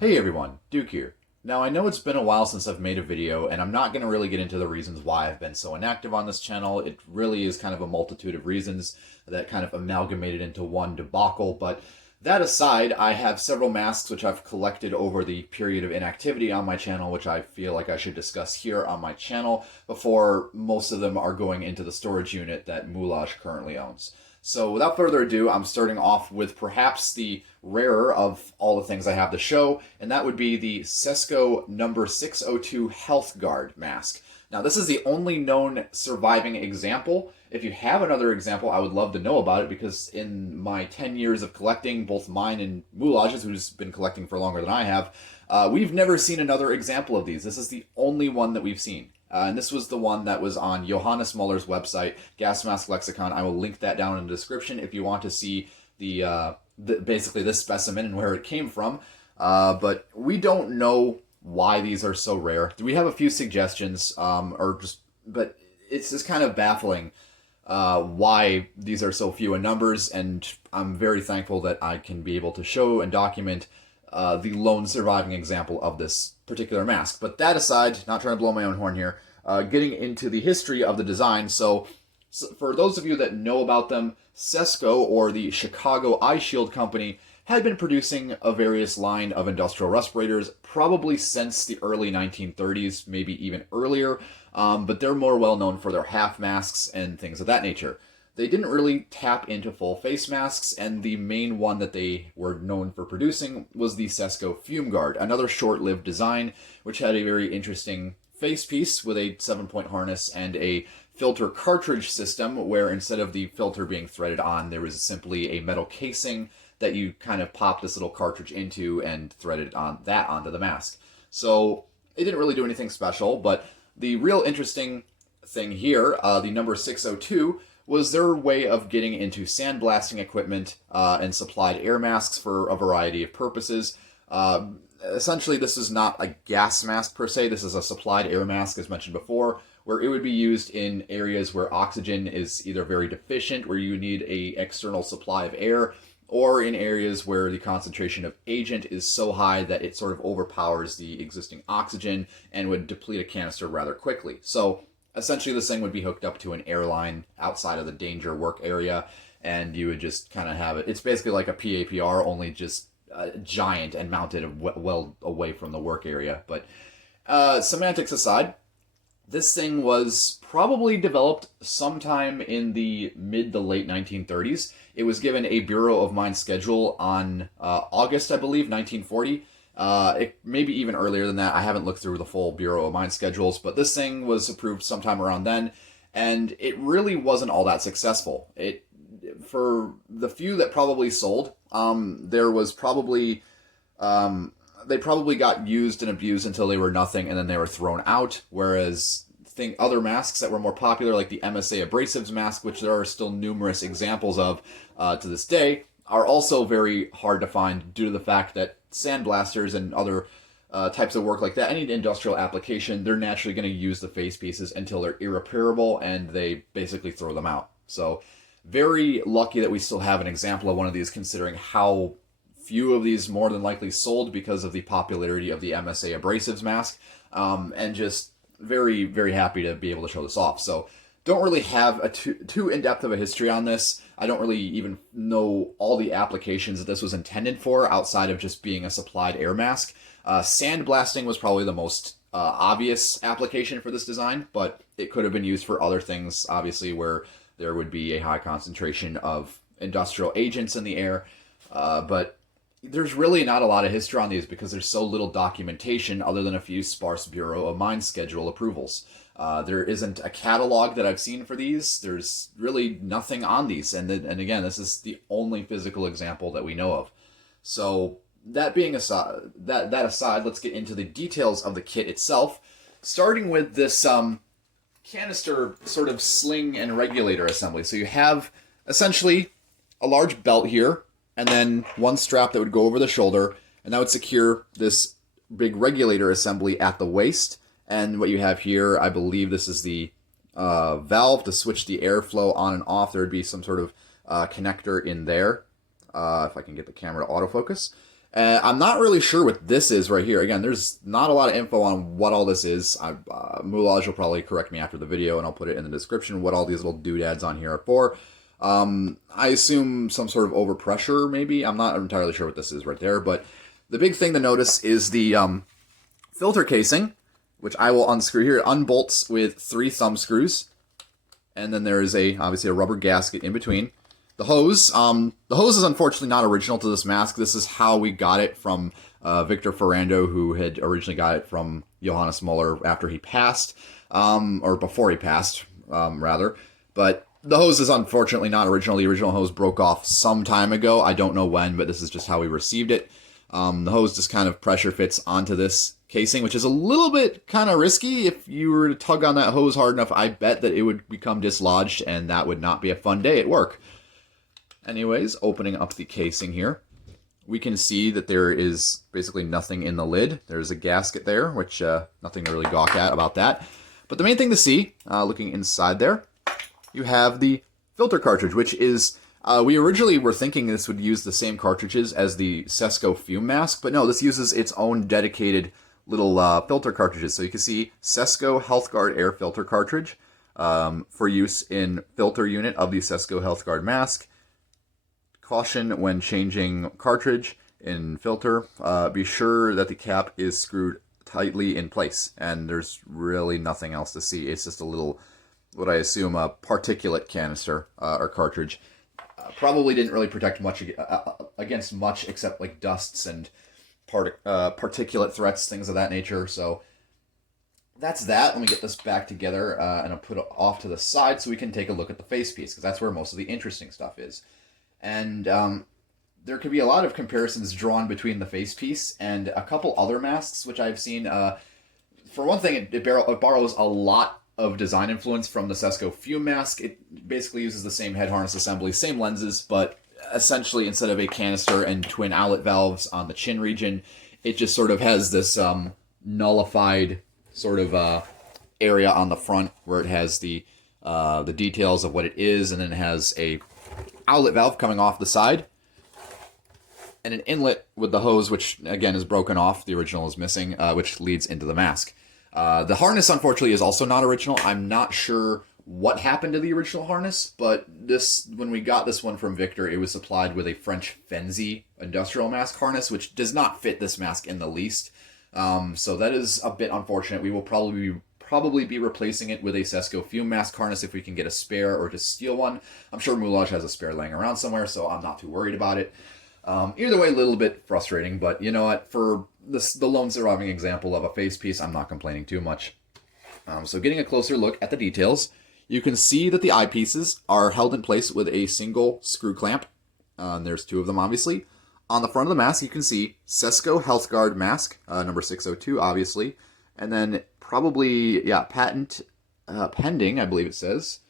Hey everyone, Duke here. Now I know it's been a while since I've made a video, and I'm not going to really get into the reasons why I've been so inactive on this channel. It really is kind of a multitude of reasons that kind of amalgamated into one debacle, but that aside, I have several masks which I've collected over the period of inactivity on my channel, which I feel like I should discuss here on my channel before most of them are going into the storage unit that Moulage currently owns. So without further ado, I'm starting off with perhaps the rarer of all the things I have to show, and that would be the Cesco No.602 Health Guard mask. Now, this is the only known surviving example. If you have another example, I would love to know about it, because in my 10 years of collecting, both mine and Moulage's, who's been collecting for longer than I have, we've never seen another example of these. This is the only one that we've seen. And this was the one that was on Johannes Muller's website, Gas Mask Lexicon. I will link that down in the description if you want to see basically this specimen and where it came from. But we don't know why these are so rare. We have a few suggestions, but it's just kind of baffling why these are so few in numbers, and I'm very thankful that I can be able to show and document the lone surviving example of this particular mask. But that aside, not trying to blow my own horn here, getting into the history of the design. So for those of you that know about them, Cesco, or the Chicago Eye Shield Company, had been producing a various line of industrial respirators probably since the early 1930s, maybe even earlier, but they're more well known for their half masks and things of that nature. They didn't really tap into full face masks, and the main one that they were known for producing was the Cesco Fume Guard, another short-lived design which had a very interesting face piece with a 7-point harness and a filter cartridge system, where instead of the filter being threaded on, there was simply a metal casing that you kind of pop this little cartridge into and threaded onto the mask. So it didn't really do anything special, but the real interesting thing here, the No.602, was their way of getting into sandblasting equipment and supplied air masks for a variety of purposes. Essentially, this is not a gas mask per se. This is a supplied air mask, as mentioned before, where it would be used in areas where oxygen is either very deficient, where you need a external supply of air, or in areas where the concentration of agent is so high that it sort of overpowers the existing oxygen and would deplete a canister rather quickly. So essentially, this thing would be hooked up to an airline outside of the danger work area, and you would just kind of have it. It's basically like a PAPR, only just giant and mounted well away from the work area. But semantics aside, this thing was probably developed sometime in the mid to late 1930s. It was given a Bureau of Mines schedule on August, I believe, 1940. It maybe even earlier than that. I haven't looked through the full Bureau of Mines schedules, but this thing was approved sometime around then, and it really wasn't all that successful. For the few that probably sold, there was probably they probably got used and abused until they were nothing, and then they were thrown out. Whereas other masks that were more popular, like the MSA abrasives mask, which there are still numerous examples of to this day, are also very hard to find due to the fact that sandblasters and other types of work like that, any industrial application, they're naturally going to use the face pieces until they're irreparable, and they basically throw them out. So very lucky that we still have an example of one of these, considering how few of these more than likely sold because of the popularity of the MSA abrasives mask, and just very, very happy to be able to show this off. So don't really have a too in-depth of a history on this. I don't really even know all the applications that this was intended for outside of just being a supplied air mask. Sandblasting was probably the most obvious application for this design, but it could have been used for other things, obviously, where there would be a high concentration of industrial agents in the air. But there's really not a lot of history on these because there's so little documentation other than a few sparse Bureau of Mines schedule approvals. There isn't a catalog that I've seen for these. There's really nothing on these. And again, this is the only physical example that we know of. So that being aside, that aside, let's get into the details of the kit itself, starting with this canister sort of sling and regulator assembly. So you have essentially a large belt here, and then one strap that would go over the shoulder, and that would secure this big regulator assembly at the waist. And what you have here, I believe this is the valve to switch the airflow on and off. There would be some sort of connector in there, if I can get the camera to autofocus. I'm not really sure what this is right here. Again, there's not a lot of info on what all this is. Moulage will probably correct me after the video, and I'll put it in the description what all these little doodads on here are for. I assume some sort of overpressure, maybe. I'm not entirely sure what this is right there, but the big thing to notice is the filter casing, which I will unscrew here. It unbolts with 3 thumb screws, and then there is obviously a rubber gasket in between. The hose is unfortunately not original to this mask. This is how we got it from Victor Ferrando, who had originally got it from Johannes Muller after he passed, or before he passed, rather. But the hose is unfortunately not original. The original hose broke off some time ago. I don't know when, but this is just how we received it. The hose just kind of pressure fits onto this casing, which is a little bit kind of risky. If you were to tug on that hose hard enough, I bet that it would become dislodged, and that would not be a fun day at work. Anyways, opening up the casing here, we can see that there is basically nothing in the lid. There's a gasket there, which nothing to really gawk at about that. But the main thing to see, looking inside there, you have the filter cartridge, which is, we originally were thinking this would use the same cartridges as the Cesco Fume mask, but no, this uses its own dedicated little filter cartridges. So you can see Cesco HealthGuard air filter cartridge for use in filter unit of the Cesco HealthGuard mask. Caution when changing cartridge in filter. Be sure that the cap is screwed tightly in place, and there's really nothing else to see. It's just a little, what I assume, a particulate canister or cartridge. Probably didn't really protect much against much except like dusts and particulate threats, things of that nature. So that's that. Let me get this back together and I'll put it off to the side so we can take a look at the face piece, because that's where most of the interesting stuff is. And there could be a lot of comparisons drawn between the face piece and a couple other masks, which I've seen. For one thing, it borrows a lot of design influence from the Cesco Fume mask. It basically uses the same head harness assembly, same lenses, but essentially instead of a canister and twin outlet valves on the chin region, it just sort of has this nullified sort of area on the front where it has the details of what it is, and then it has a outlet valve coming off the side, and an inlet with the hose, which again is broken off. The original is missing, which leads into the mask. The harness, unfortunately, is also not original. I'm not sure what happened to the original harness, but when we got this one from Victor, it was supplied with a French Fenzi industrial mask harness, which does not fit this mask in the least. So that is a bit unfortunate. We will probably be replacing it with a Cesco Fume mask harness if we can get a spare or just steal one. I'm sure Moulage has a spare laying around somewhere, so I'm not too worried about it. Either way, a little bit frustrating, but you know what? For the lone surviving example of a face piece, I'm not complaining too much. So getting a closer look at the details, you can see that the eyepieces are held in place with a single screw clamp. There's 2 of them, obviously. On the front of the mask, you can see Cesco HealthGuard mask, number 602, obviously. And then probably, patent pending, I believe it says.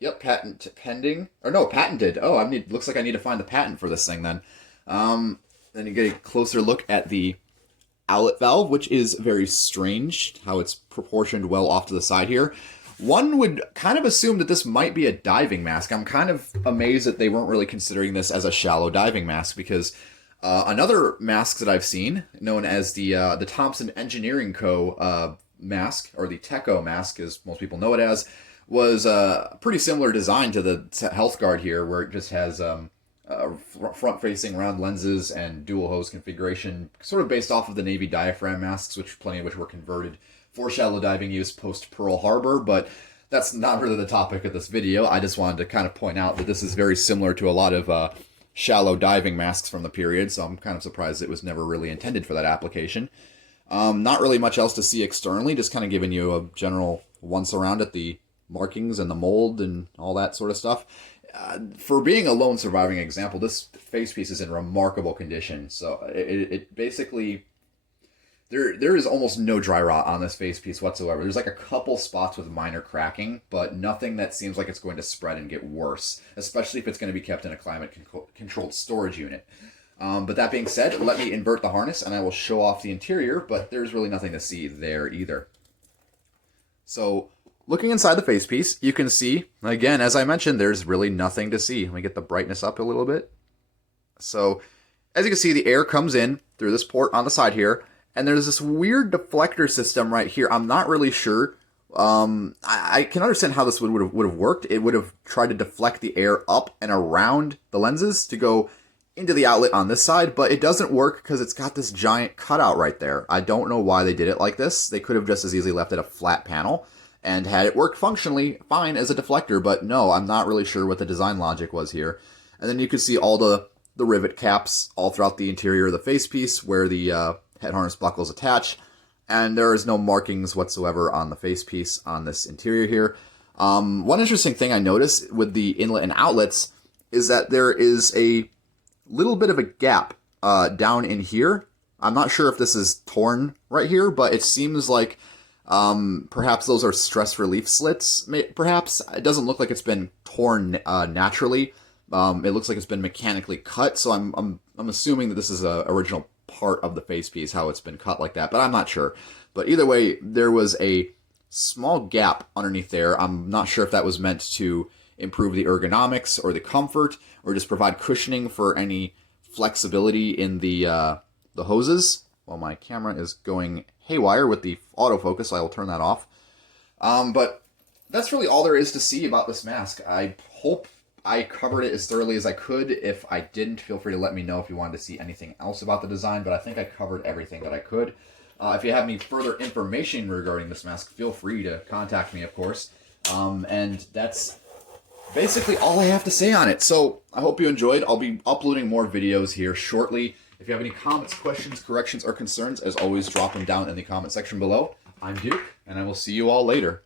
Yep, patent pending. Or no, patented. Oh, looks like I need to find the patent for this thing then. Then you get a closer look at the outlet valve, which is very strange, how it's proportioned well off to the side here. One would kind of assume that this might be a diving mask. I'm kind of amazed that they weren't really considering this as a shallow diving mask, because another mask that I've seen, known as the Thompson Engineering Co. Mask, or the Teco mask, as most people know it as, was a pretty similar design to the HealthGuard here, where it just has front-facing round lenses and dual hose configuration, sort of based off of the Navy diaphragm masks, plenty of which were converted for shallow diving use post Pearl Harbor, but that's not really the topic of this video. I just wanted to kind of point out that this is very similar to a lot of shallow diving masks from the period, so I'm kind of surprised it was never really intended for that application. Not really much else to see externally, just kind of giving you a general once around at the markings and the mold and all that sort of stuff. For being a lone surviving example, this face piece is in remarkable condition. So it basically, there is almost no dry rot on this face piece whatsoever. There's like a couple spots with minor cracking, but nothing that seems like it's going to spread and get worse, especially if it's going to be kept in a climate-controlled storage unit. But that being said, let me invert the harness and I will show off the interior, but there's really nothing to see there either. So, looking inside the face piece, you can see, again, as I mentioned, there's really nothing to see. Let me get the brightness up a little bit. So, as you can see, the air comes in through this port on the side here, and there's this weird deflector system right here. I'm not really sure. I can understand how this would have worked. It would have tried to deflect the air up and around the lenses to go into the outlet on this side, but it doesn't work because it's got this giant cutout right there. I don't know why they did it like this. They could have just as easily left it a flat panel and had it work functionally fine as a deflector, but no, I'm not really sure what the design logic was here. And then you can see all the rivet caps all throughout the interior of the facepiece where the head harness buckles attach, and there is no markings whatsoever on the facepiece on this interior here. One interesting thing I noticed with the inlet and outlets is that there is a little bit of a gap down in here. I'm not sure if this is torn right here, but it seems like perhaps those are stress relief slits. Perhaps it doesn't look like it's been torn naturally. It looks like it's been mechanically cut, so I'm assuming that this is a original part of the facepiece, how it's been cut like that, but I'm not sure. But either way, there was a small gap underneath there. I'm not sure if that was meant to improve the ergonomics or the comfort, or just provide cushioning for any flexibility in the hoses. Well, my camera is going haywire with the autofocus, so I will turn that off. But that's really all there is to see about this mask. I hope I covered it as thoroughly as I could. If I didn't, feel free to let me know if you wanted to see anything else about the design, but I think I covered everything that I could. If you have any further information regarding this mask, feel free to contact me, of course. And that's basically all I have to say on it. So I hope you enjoyed. I'll be uploading more videos here shortly. If you have any comments, questions, corrections, or concerns, as always, drop them down in the comment section below. I'm Duke, and I will see you all later.